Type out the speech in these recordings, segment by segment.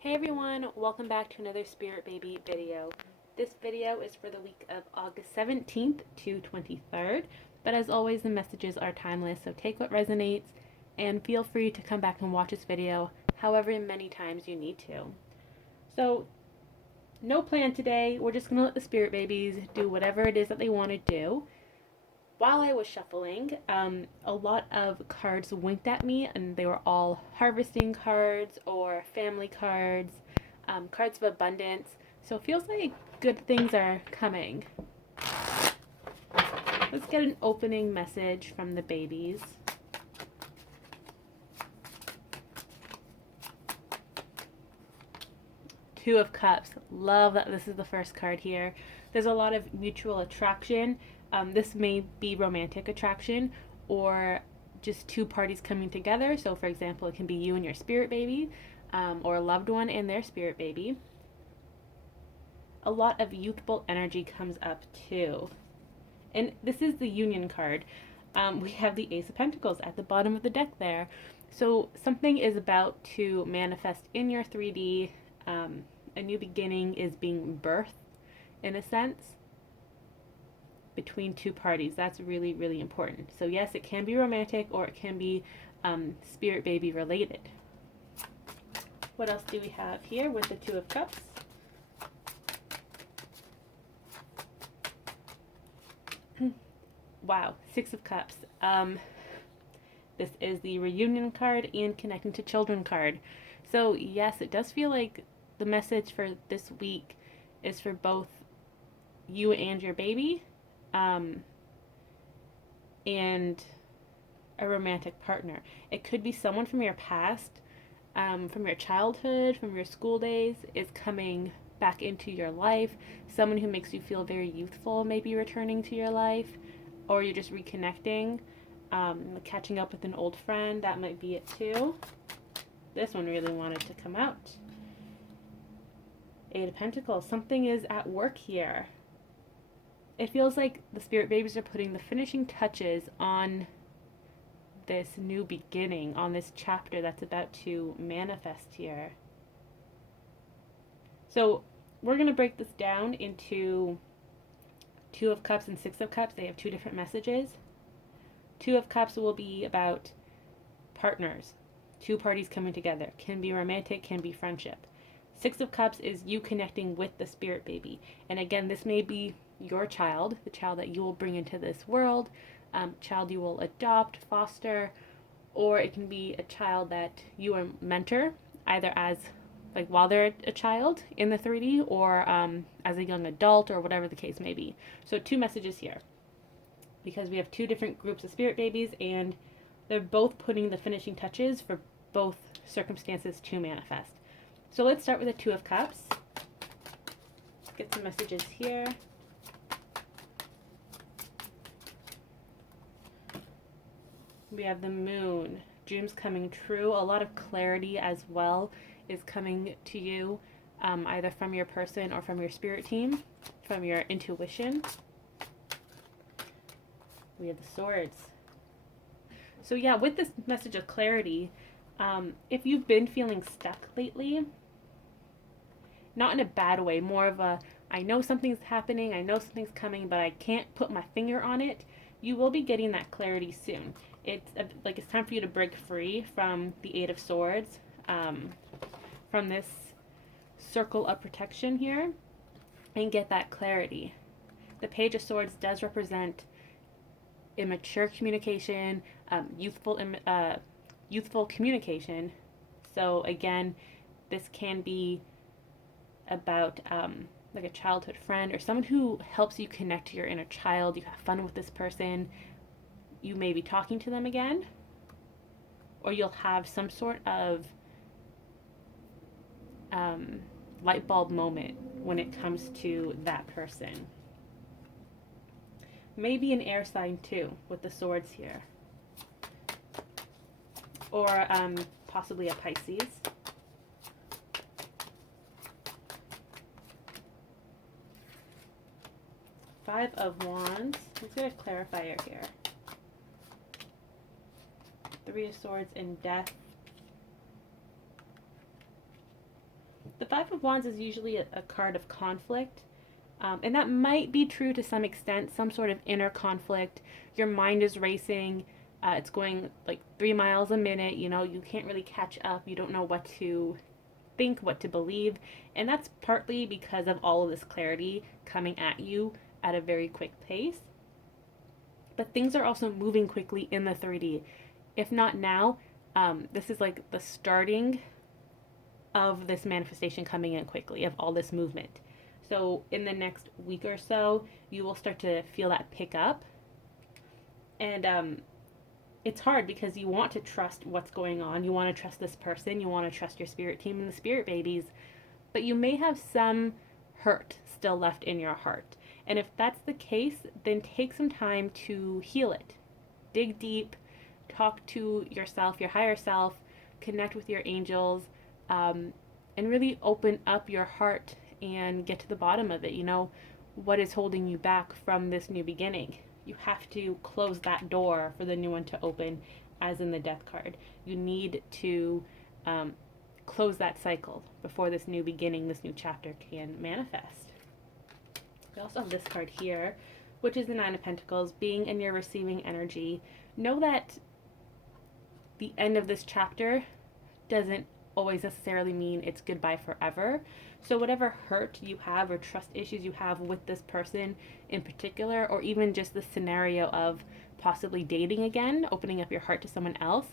Hey everyone, welcome back to another Spirit Baby video. This video is for the week of August 17th to 23rd, but as always the messages are timeless, so take what resonates and feel free to come back and watch this video however many times you need to. So, no plan today, we're just going to let the Spirit Babies do whatever it is that they want to do. While I was shuffling, a lot of cards winked at me, and they were all harvesting cards or family cards, cards of abundance. So it feels like good things are coming. Let's get an opening message from the babies. Two of Cups. Love that this is the first card here. There's a lot of mutual attraction. This may be romantic attraction or just two parties coming together. So, for example, it can be you and your spirit baby, or a loved one and their spirit baby. A lot of youthful energy comes up too. And this is the Union card. We have the Ace of Pentacles at the bottom of the deck there. So something is about to manifest in your 3D. A new beginning is being birthed, in a sense, between two parties. That's really, really important. So yes, it can be romantic or it can be spirit baby related. What else do we have here with the Two of Cups? Wow, Six of Cups. This is the reunion card and connecting to children card. So yes, it does feel like the message for this week is for both you and your baby, and a romantic partner. It could be someone from your past, from your childhood, from your school days, is coming back into your life. Someone who makes you feel very youthful may be returning to your life, or you're just reconnecting, catching up with an old friend. That might be it too. This one really wanted to come out. Eight of Pentacles. Something is at work here. It feels like the spirit babies are putting the finishing touches on this new beginning, on this chapter that's about to manifest here. So we're going to break this down into Two of Cups and Six of Cups. They have two different messages. Two of Cups will be about partners, two parties coming together. Can be romantic, can be friendship. Six of Cups is you connecting with the spirit baby. And again, this may be your child, the child that you will bring into this world, child you will adopt, foster, or it can be a child that you will mentor, either as like while they're a child in the 3D, or as a young adult, or whatever the case may be. So two messages here, because we have two different groups of spirit babies, and they're both putting the finishing touches for both circumstances to manifest. So let's start with the Two of Cups. Let's get some messages here. We have the Moon. Dreams coming true. A lot of clarity as well is coming to you, either from your person or from your spirit team, from your intuition. We have the Swords. So yeah, with this message of clarity, if you've been feeling stuck lately, not in a bad way, more of a, I know something's happening, I know something's coming, but I can't put my finger on it, you will be getting that clarity soon. It's like it's time for you to break free from the Eight of Swords, from this circle of protection here, and get that clarity. The Page of Swords does represent immature communication, youthful communication. So again, this can be about like a childhood friend or someone who helps you connect to your inner child. You have fun with this person. You may be talking to them again, or you'll have some sort of light bulb moment when it comes to that person. Maybe an air sign too, with the Swords here, or possibly a Pisces. Five of Wands. Let's get a clarifier here. Three of Swords and Death. The Five of Wands is usually a card of conflict. And that might be true to some extent, some sort of inner conflict. Your mind is racing. It's going like 3 miles a minute. You can't really catch up. You don't know what to think, what to believe. And that's partly because of all of this clarity coming at you at a very quick pace. But things are also moving quickly in the 3D. If not now, this is like the starting of this manifestation coming in quickly, of all this movement. So in the next week or so, you will start to feel that pick up. And it's hard because you want to trust what's going on. You want to trust this person. You want to trust your spirit team and the spirit babies. But you may have some hurt still left in your heart. And if that's the case, then take some time to heal it. Dig deep, talk to yourself, your higher self, connect with your angels, and really open up your heart and get to the bottom of it. What is holding you back from this new beginning? You have to close that door for the new one to open, as in the Death card. You need to close that cycle before this new beginning, this new chapter can manifest. We also have this card here, which is the Nine of Pentacles, being in your receiving energy. Know that the end of this chapter doesn't always necessarily mean it's goodbye forever. So whatever hurt you have or trust issues you have with this person in particular, or even just the scenario of possibly dating again, opening up your heart to someone else,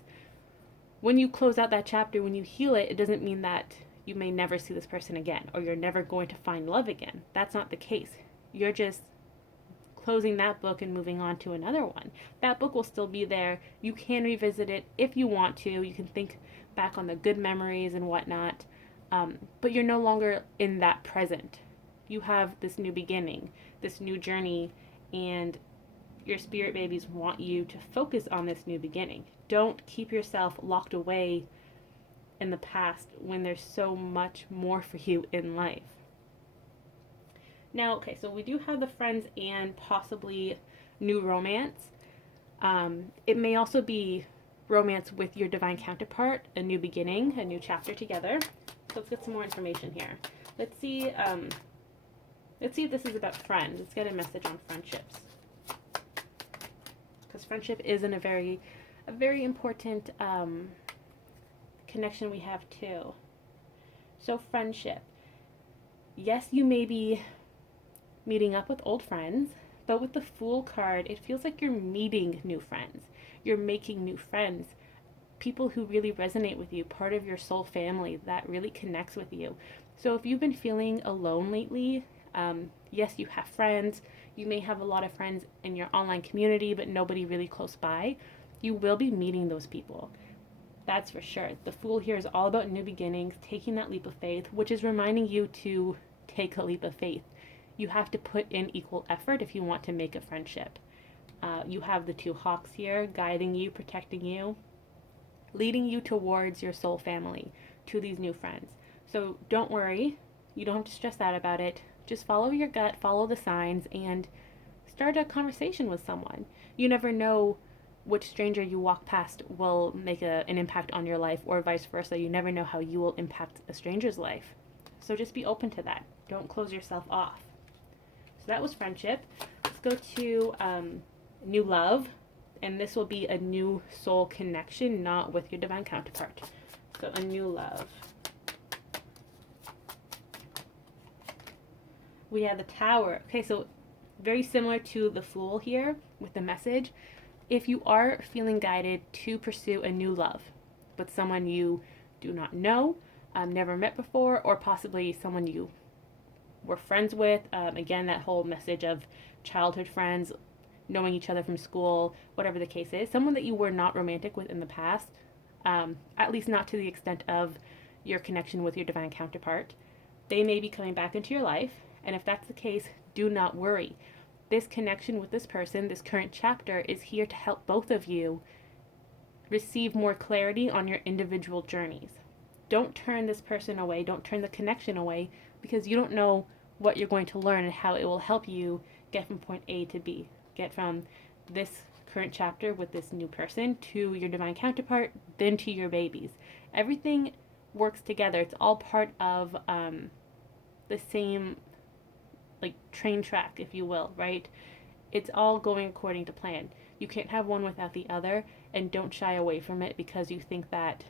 when you close out that chapter, when you heal it, it doesn't mean that you may never see this person again or you're never going to find love again. That's not the case. You're just closing that book and moving on to another one. That book will still be there. You can revisit it if you want to. You can think back on the good memories and whatnot, but you're no longer in that present. You have this new beginning, this new journey, and your spirit babies want you to focus on this new beginning. Don't keep yourself locked away in the past when there's so much more for you in life. Now, okay, so we do have the friends and possibly new romance. It may also be romance with your divine counterpart, a new beginning, a new chapter together. So let's get some more information here. Let's see if this is about friends. Let's get a message on friendships, because friendship is a very important connection we have too. So friendship, yes, you may be meeting up with old friends, but with the Fool card, it feels like you're meeting new friends. You're making new friends, people who really resonate with you, part of your soul family that really connects with you. So if you've been feeling alone lately, yes, you have friends. You may have a lot of friends in your online community, but nobody really close by. You will be meeting those people. That's for sure. The Fool here is all about new beginnings, taking that leap of faith, which is reminding you to take a leap of faith. You have to put in equal effort if you want to make a friendship. You have the two hawks here guiding you, protecting you, leading you towards your soul family, to these new friends. So don't worry. You don't have to stress out about it. Just follow your gut, follow the signs, and start a conversation with someone. You never know which stranger you walk past will make an impact on your life, or vice versa. You never know how you will impact a stranger's life. So just be open to that. Don't close yourself off. So that was friendship. Let's go to new love. And this will be a new soul connection, not with your divine counterpart. So a new love. We have the Tower. Okay, so very similar to the Fool here with the message. If you are feeling guided to pursue a new love with someone you do not know, never met before, or possibly someone you were friends with, again, that whole message of childhood friends, knowing each other from school, whatever the case is, someone that you were not romantic with in the past, at least not to the extent of your connection with your divine counterpart, they may be coming back into your life. And if that's the case, do not worry. This connection with this person, this current chapter, is here to help both of you receive more clarity on your individual journeys. Don't turn this person away. Don't turn the connection away, because you don't know what you're going to learn and how it will help you get from point A to B. Get from this current chapter with this new person to your divine counterpart, then to your babies. Everything works together. It's all part of the same, like, train track, if you will, right? It's all going according to plan. You can't have one without the other, and don't shy away from it because you think that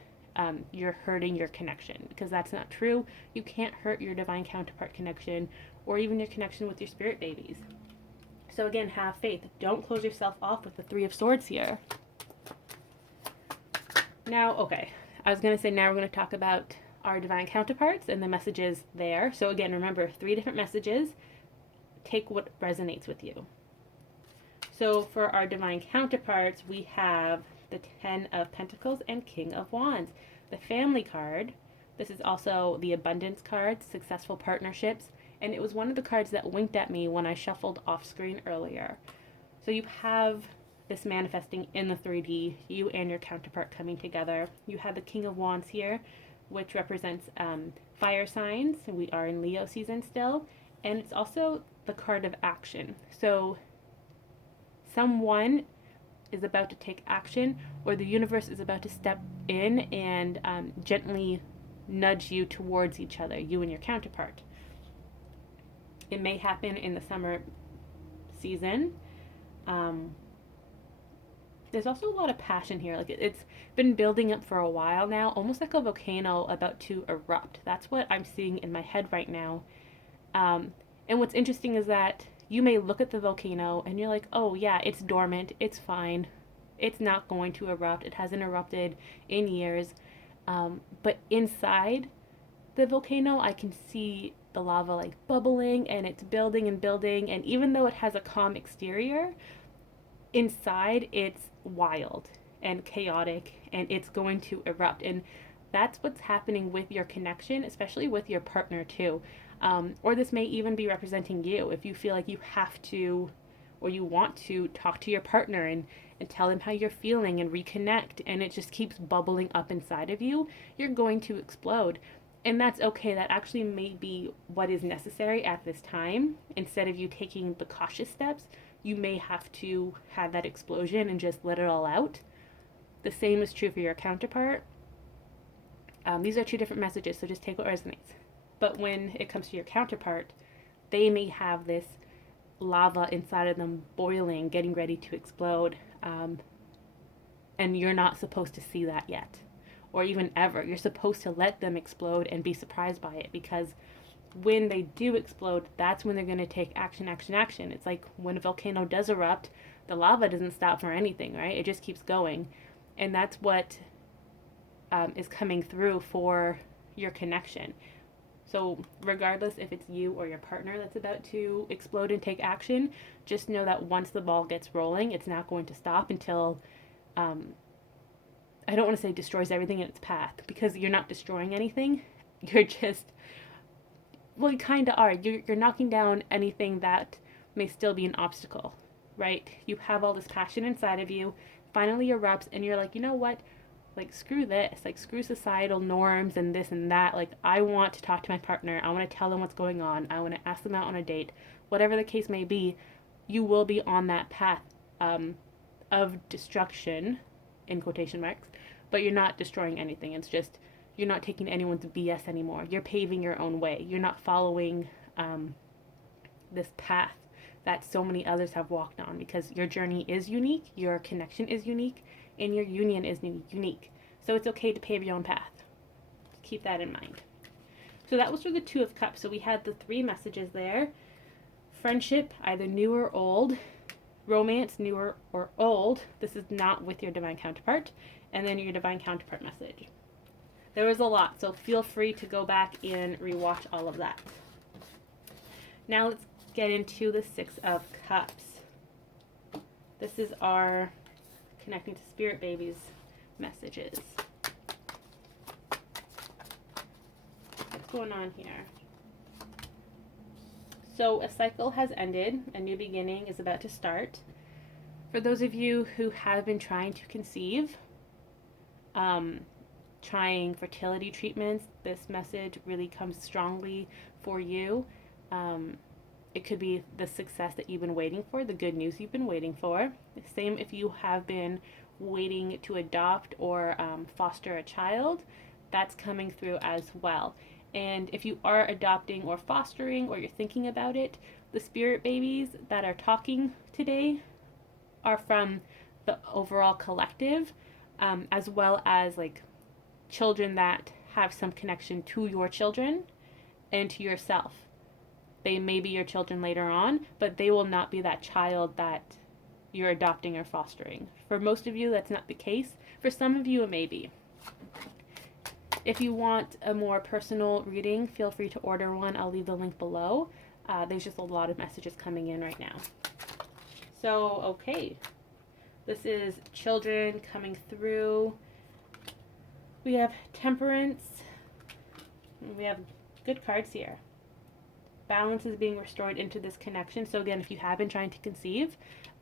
you're hurting your connection, because that's not true. You can't hurt your divine counterpart connection or even your connection with your spirit babies. So again, have faith. Don't close yourself off with the Three of Swords here. Now, okay, I was going to say now we're going to talk about our divine counterparts and the messages there. So again, remember, 3 different messages. Take what resonates with you. So for our divine counterparts, we have the Ten of Pentacles and King of Wands. The Family card. This is also the Abundance card, Successful Partnerships. And it was one of the cards that winked at me when I shuffled off screen earlier. So you have this manifesting in the 3D, you and your counterpart coming together. You have the King of Wands here, which represents fire signs. We are in Leo season still. And it's also the card of action. So someone is about to take action, or the universe is about to step in and gently nudge you towards each other, you and your counterpart. It may happen in the summer season. There's also a lot of passion here. Like, it's been building up for a while now, almost like a volcano about to erupt. That's what I'm seeing in my head right now. And what's interesting is that you may look at the volcano and you're like, oh yeah, it's dormant, it's fine, it's not going to erupt, it hasn't erupted in years. But inside the volcano, I can see the lava like bubbling, and it's building and building, and even though it has a calm exterior, inside it's wild and chaotic, and it's going to erupt. And that's what's happening with your connection, especially with your partner too. Or this may even be representing you. If you feel like you have to, or you want to talk to your partner and tell them how you're feeling and reconnect, and it just keeps bubbling up inside of you, you're going to explode. And that's okay. That actually may be what is necessary at this time. Instead of you taking the cautious steps, you may have to have that explosion and just let it all out. The same is true for your counterpart. These are 2 different messages, so just take what resonates. But when it comes to your counterpart, they may have this lava inside of them boiling, getting ready to explode, and you're not supposed to see that yet, or even ever. You're supposed to let them explode and be surprised by it, because when they do explode, that's when they're going to take action, action, action. It's like when a volcano does erupt, the lava doesn't stop for anything, right? It just keeps going. And that's what is coming through for your connection. So regardless if it's you or your partner that's about to explode and take action, just know that once the ball gets rolling, it's not going to stop until, I don't want to say destroys everything in its path, because you're not destroying anything. You're just, well, you kind of are. You're knocking down anything that may still be an obstacle, right? You have all this passion inside of you, finally erupts, and you're like, you know what? Like, screw this. Like, screw societal norms and this and that. Like, I want to talk to my partner. I want to tell them what's going on. I want to ask them out on a date. Whatever the case may be, you will be on that path of destruction, in quotation marks, but you're not destroying anything. It's just, you're not taking anyone's BS anymore. You're paving your own way. You're not following this path that so many others have walked on, because your journey is unique, your connection is unique, and your union is unique. So it's okay to pave your own path. Keep that in mind. So that was for the 2 of Cups. So we had the 3 messages there. Friendship, either new or old. Romance, new or old. This is not with your divine counterpart. And then your divine counterpart message. There was a lot, so feel free to go back and rewatch all of that. Now let's get into the 6 of Cups. This is our connecting to spirit babies messages. What's going on here? So a cycle has ended, a new beginning is about to start. For those of you who have been trying to conceive, trying fertility treatments, this message really comes strongly for you. It could be the success that you've been waiting for, the good news you've been waiting for. Same if you have been waiting to adopt or foster a child. that's coming through as well. And if you are adopting or fostering or you're thinking about it, the spirit babies that are talking today are from the overall collective, as well as like children that have some connection to your children and to yourself. They may be your children later on, but they will not be that child that you're adopting or fostering. For most of you, that's not the case. For some of you, it may be. If you want a more personal reading, feel free to order one. I'll leave the link below. There's just a lot of messages coming in right now. So, okay. This is children coming through. We have temperance. We have good cards here. Balance is being restored into this connection. So again, if you have been trying to conceive,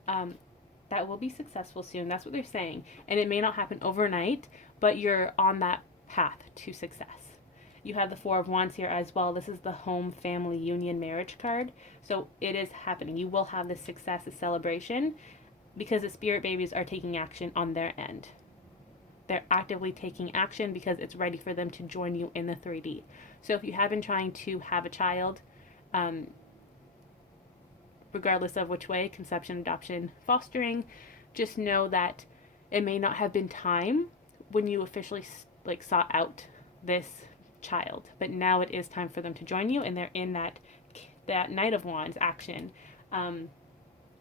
that will be successful soon. That's what they're saying. And it may not happen overnight, but you're on that path to success. You have the Four of Wands here as well. This is the home, family, union, marriage card. So it is happening. You will have this success, this celebration, because the spirit babies are taking action on their end. They're actively taking action because it's ready for them to join you in the 3D. So if you have been trying to have a child, regardless of which way, conception, adoption, fostering, just know that it may not have been time when you officially sought out this child, but now it is time for them to join you, and they're in that Knight of Wands action.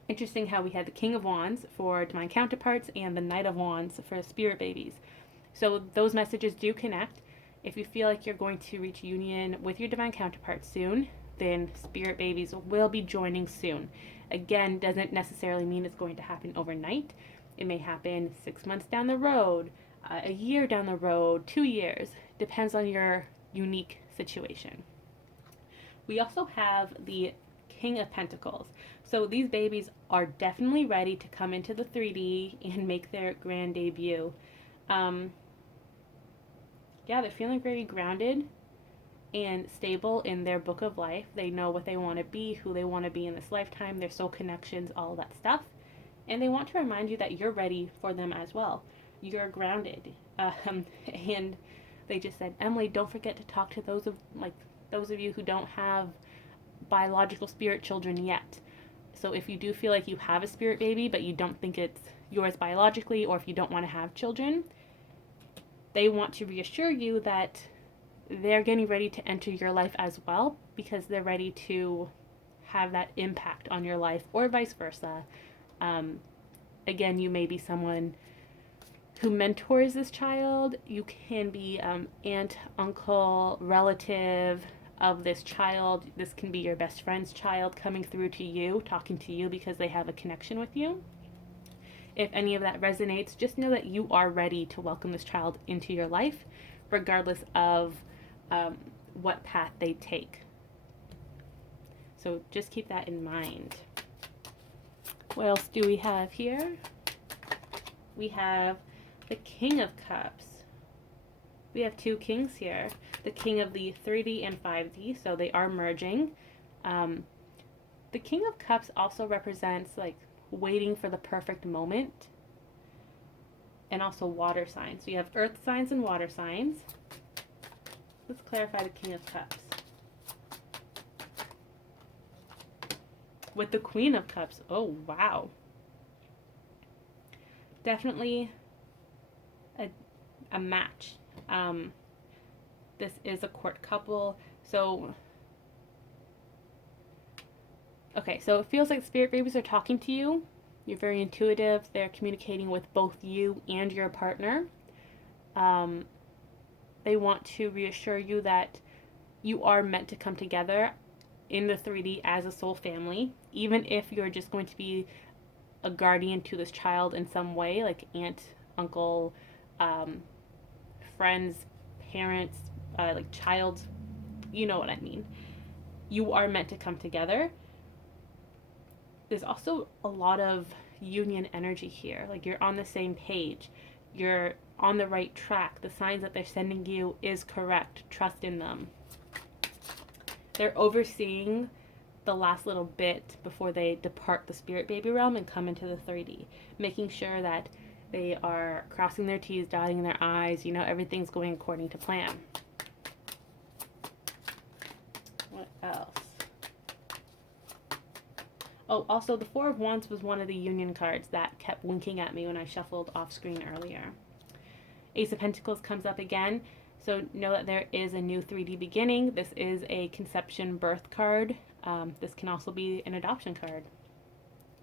Interesting how we had the King of Wands for divine counterparts and the Knight of Wands for spirit babies. So those messages do connect. If you feel like you're going to reach union with your divine counterpart soon, then spirit babies will be joining soon. Again, doesn't necessarily mean it's going to happen overnight. It may happen 6 months down the road, a year down the road, 2 years. Depends on your unique situation. We also have the King of Pentacles. So these babies are definitely ready to come into the 3D and make their grand debut. Yeah, they're feeling very grounded and stable in their book of life. They know what they want to be, who they want to be in this lifetime, their soul connections, all that stuff. And they want to remind you that you're ready for them as well. You're grounded. And they just said, Emily, don't forget to talk to those of you who don't have biological spirit children yet. So if you do feel like you have a spirit baby, but you don't think it's yours biologically, or if you don't want to have children, they want to reassure you that they're getting ready to enter your life as well, because they're ready to have that impact on your life, or vice versa. Again, you may be someone who mentors this child. You can be aunt, uncle, relative of this child. This can be your best friend's child coming through to you, talking to you because they have a connection with you. If any of that resonates, just know that you are ready to welcome this child into your life, regardless of what path they take. So just keep that in mind. What else do we have here? We have the King of Cups. We have two kings here. The king of the 3D and 5D, so they are merging. The King of Cups also represents waiting for the perfect moment, and also water signs. So you have earth signs and water signs. Let's clarify the King of Cups. With the Queen of Cups, oh wow. Definitely a match. This is a court couple, so okay, so it feels like spirit babies are talking to you. You're very intuitive. They're communicating with both you and your partner. They want to reassure you that you are meant to come together in the 3D as a soul family, even if you're just going to be a guardian to this child in some way, like aunt, uncle, friends, parents, child, you know what I mean. You are meant to come together. There's also a lot of union energy here. You're on the same page. You're on the right track. The signs that they're sending you is correct. Trust in them. They're overseeing the last little bit before they depart the spirit baby realm and come into the 3D, making sure that They are crossing their T's, dotting their I's. Everything's going according to plan. What else? Oh, also the Four of Wands was one of the Union cards that kept winking at me when I shuffled off screen earlier. Ace of Pentacles comes up again. So know that there is a new 3D beginning. This is a conception birth card. This can also be an adoption card.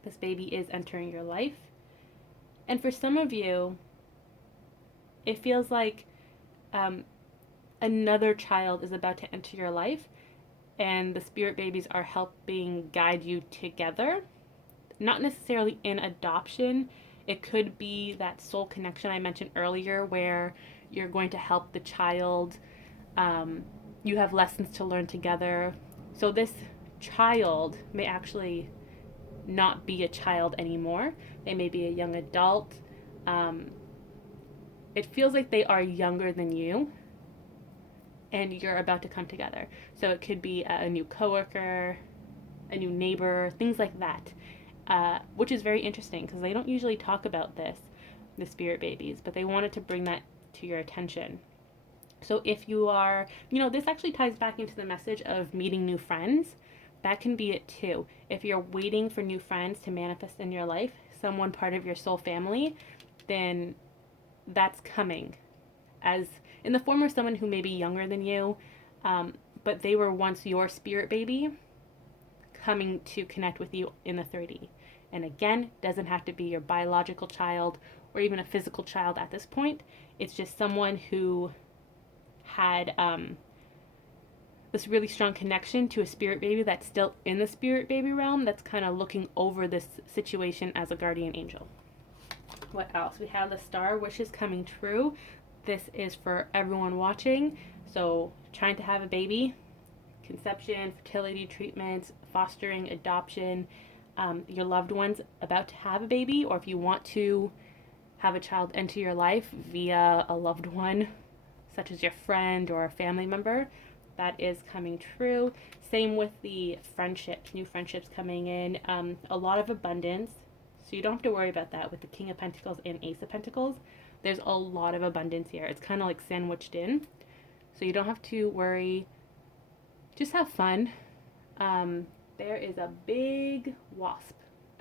This baby is entering your life. And for some of you, it feels like another child is about to enter your life, and the spirit babies are helping guide you together. Not necessarily in adoption. It could be that soul connection I mentioned earlier, where you're going to help the child. You have lessons to learn together. So this child may actually not be a child anymore. They may be a young adult. It feels like they are younger than you, and you're about to come together. So it could be a new coworker, a new neighbor, things like that, which is very interesting because they don't usually talk about this, the spirit babies, but they wanted to bring that to your attention. So if you are, this actually ties back into the message of meeting new friends. That can be it too. If you're waiting for new friends to manifest in your life, someone part of your soul family, then that's coming as in the form of someone who may be younger than you, but they were once your spirit baby coming to connect with you in the 3D. And again, doesn't have to be your biological child or even a physical child at this point. It's just someone who had this really strong connection to a spirit baby that's still in the spirit baby realm, that's kind of looking over this situation as a guardian angel. What else? We have the star wishes coming true. This is for everyone watching. So trying to have a baby, conception, fertility treatments, fostering, adoption, your loved ones about to have a baby, or if you want to have a child enter your life via a loved one, such as your friend or a family member, that is coming true. Same with the friendships, new friendships coming in, a lot of abundance. So you don't have to worry about that with the King of Pentacles and Ace of Pentacles. There's a lot of abundance here. It's kind of like sandwiched in. So you don't have to worry. Just have fun. There is a big wasp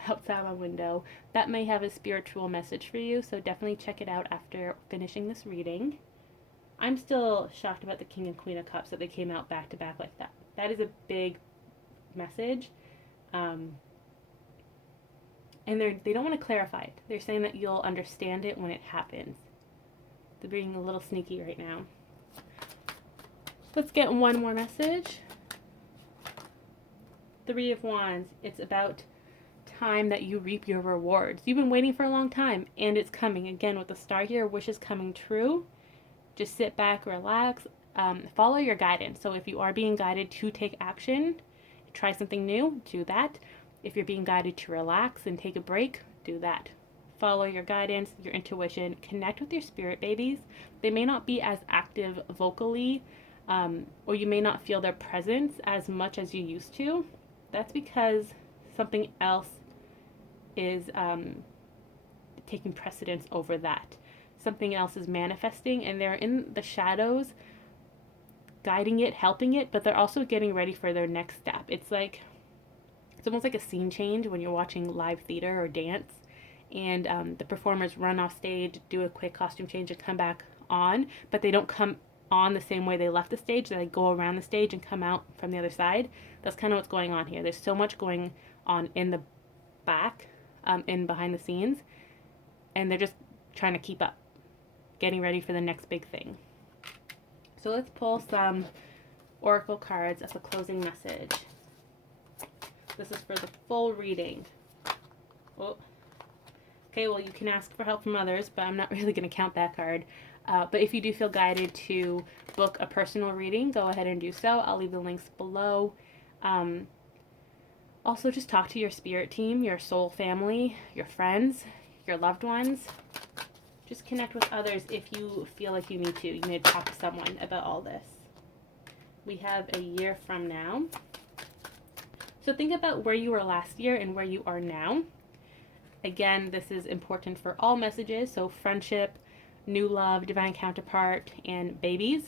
outside my window. That may have a spiritual message for you. So definitely check it out after finishing this reading. I'm still shocked about the King and Queen of Cups, that they came out back to back like that. That is a big message. And they don't want to clarify it. They're saying that you'll understand it when it happens. They're being a little sneaky right now. Let's get one more message. Three of Wands. It's about time that you reap your rewards. You've been waiting for a long time, and it's coming. Again, with the star here, wishes coming true. Just sit back, relax, follow your guidance. So if you are being guided to take action, try something new, do that. If you're being guided to relax and take a break, do that. Follow your guidance, your intuition, connect with your spirit babies. They may not be as active vocally, or you may not feel their presence as much as you used to. That's because something else is taking precedence over that. Something else is manifesting, and they're in the shadows guiding it, helping it, but they're also getting ready for their next step. It's almost like a scene change when you're watching live theater or dance, and the performers run off stage, do a quick costume change, and come back on, but they don't come on the same way they left the stage. They go around the stage and come out from the other side. That's kind of what's going on here. There's so much going on in the back, in behind the scenes, and they're just trying to keep up, getting ready for the next big thing. So let's pull some oracle cards as a closing message. This is for the full reading. Oh. Okay, well, you can ask for help from others, but I'm not really going to count that card. But if you do feel guided to book a personal reading, go ahead and do so. I'll leave the links below. Also, just talk to your spirit team, your soul family, your friends, your loved ones. Just connect with others if you feel like you need to. You need to talk to someone about all this. We have a year from now. So think about where you were last year and where you are now. Again, this is important for all messages, so friendship, new love, divine counterpart, and babies.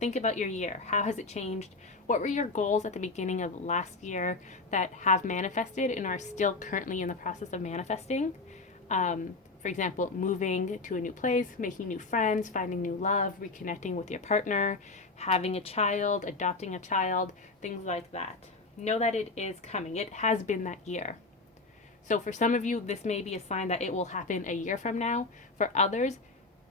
Think about your year. How has it changed? What were your goals at the beginning of last year that have manifested and are still currently in the process of manifesting? For example, moving to a new place, making new friends, finding new love, reconnecting with your partner, having a child, adopting a child, things like that. Know that it is coming. It has been that year. So for some of you, this may be a sign that it will happen a year from now. For others,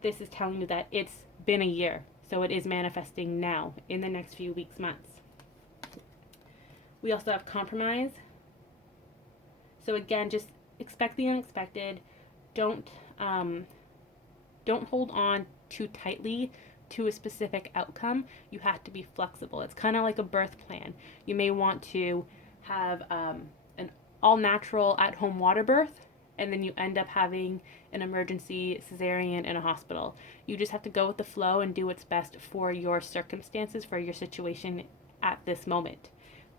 this is telling you that it's been a year. So it is manifesting now in the next few weeks, months. We also have compromise. So again, just expect the unexpected. Don't hold on too tightly to a specific outcome. You have to be flexible. It's kind of like a birth plan. You may want to have an all-natural at-home water birth, and then you end up having an emergency cesarean in a hospital. You just have to go with the flow and do what's best for your circumstances, for your situation at this moment.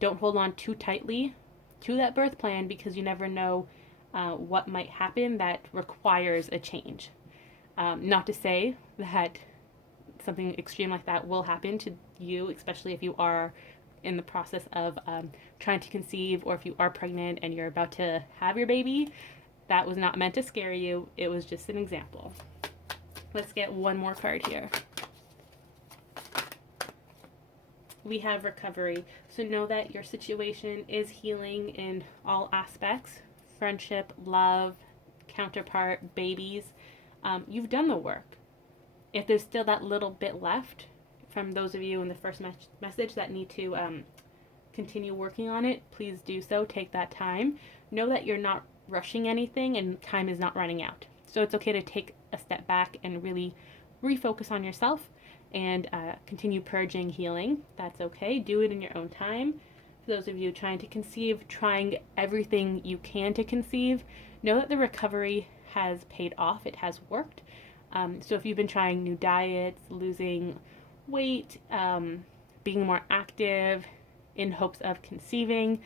Don't hold on too tightly to that birth plan, because you never know what might happen that requires a change. Not to say that something extreme like that will happen to you, especially if you are in the process of trying to conceive, or if you are pregnant and you're about to have your baby. That was not meant to scare you. It was just an example. Let's get one more card here. We have recovery. So know that your situation is healing in all aspects. Friendship, love, counterpart, babies. You've done the work. If there's still that little bit left from those of you in the first message that need to continue working on it, please do so. Take that time. Know that you're not rushing anything and time is not running out. So it's okay to take a step back and really refocus on yourself and continue purging, healing. That's okay. Do it in your own time. For those of you trying to conceive, trying everything you can to conceive, know that the recovery has paid off. It has worked. So if you've been trying new diets, losing weight, being more active in hopes of conceiving,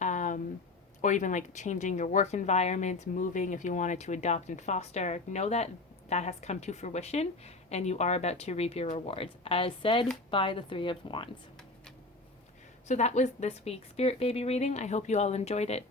or even like changing your work environment, moving if you wanted to adopt and foster, know that that has come to fruition and you are about to reap your rewards, as said by the Three of Wands. So that was this week's Spirit Baby reading. I hope you all enjoyed it.